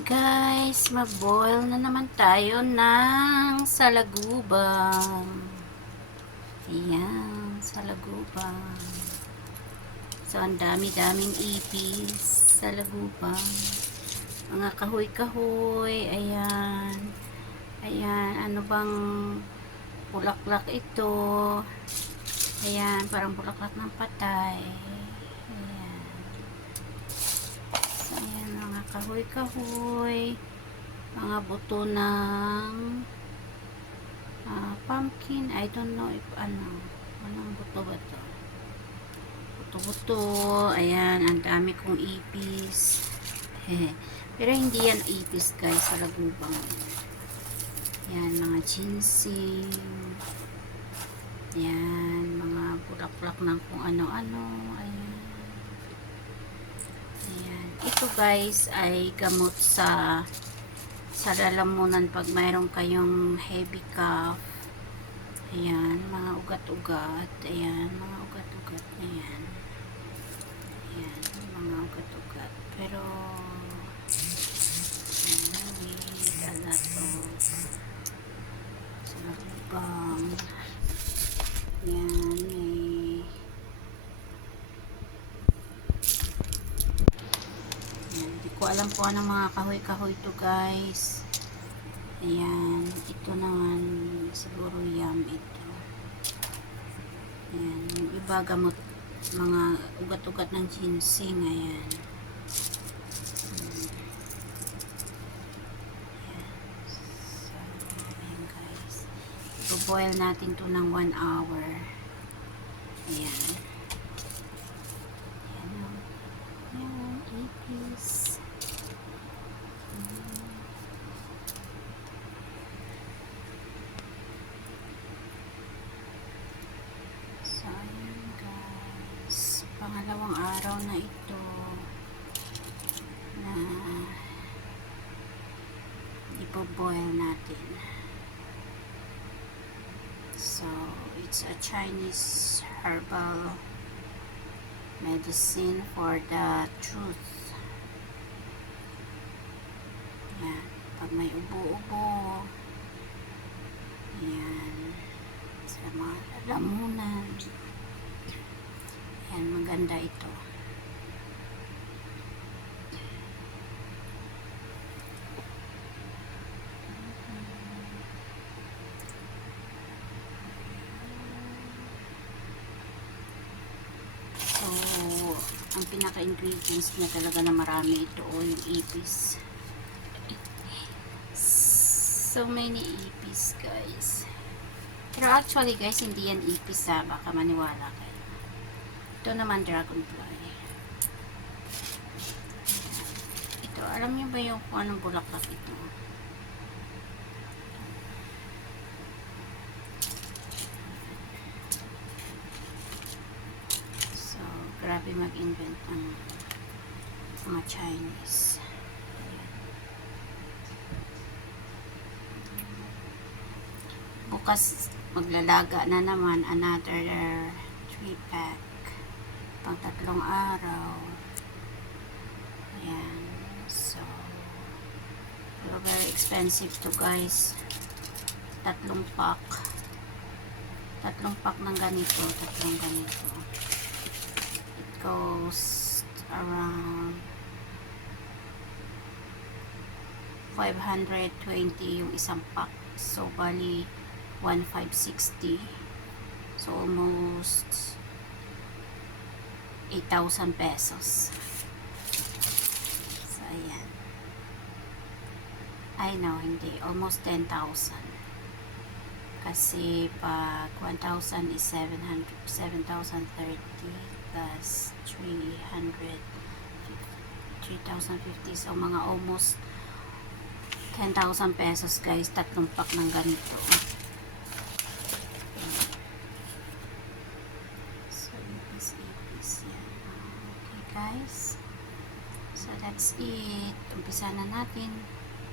Guys, mag-boil na naman tayo ng salagubang. Ayan, salagubang. So, ang dami-daming ipis salagubang. Mga kahoy-kahoy. Ayan. Ayan, ano bang bulaklak ito? Ayan, parang bulaklak ng patay. Mga kahoy-kahoy, mga buto ng pumpkin. I don't know if anong buto ba to? Buto-buto. Ayan, ang dami kong ipis. Pero hindi yan ipis guys, sa lagubang. Ayan, mga ginseng. Ayan, mga bulaklak ng kung ano-ano. Ayan. Ito guys ay gamot sa lalamunan pag mayroon kayong heavy cough. Ayan, mga ugat-ugat. Ayan, mga ugat-ugat. Ayan. Ayan, mga ugat-ugat. Pero wala to. Sa lubang. Ayan, ko alam po anong mga kahoy-kahoy to guys. Ayan, ito naman siguro yam ito. Ayan, yung iba gamot mga ugat-ugat ng ginseng. Ayan. So, ayan guys. I-boil natin to ng 1 hour. Ayan. Ayan, ipis. So, ayan guys. Pangalawang araw na ito na ipo-boil natin. So, it's a Chinese herbal medicine for the tooth. Ayan. Pag may ubo-ubo, ayan, sa mga lalamunan, ayan, maganda ito. So, ang pinaka-ingredients niya talaga na marami ito o yung ipis. So many ipis guys. Pero actually guys, hindi yan ipis ha. Baka maniwala kayo. Ito naman dragonfly. Ito, alam niyo ba yung kung anong bulaklak ito? So, grabe mag-invent ang mga Chinese. Bukas maglalaga na naman another 3 pack pang 3 araw. Ayan. So, pero very expensive to guys. 3 pack. 3 pack ng ganito. 3 ganito. It goes around 520 yung isang pack. So, bali 1,560. So, almost 8,000 pesos. So, ayan. I know, hindi. Almost 10,000. Kasi, pag 1,000 is 7,030 plus 3,050. So, mga almost 10,000 pesos guys. 3 pack ng ganito. Guys, so that's it. Umpisa na natin.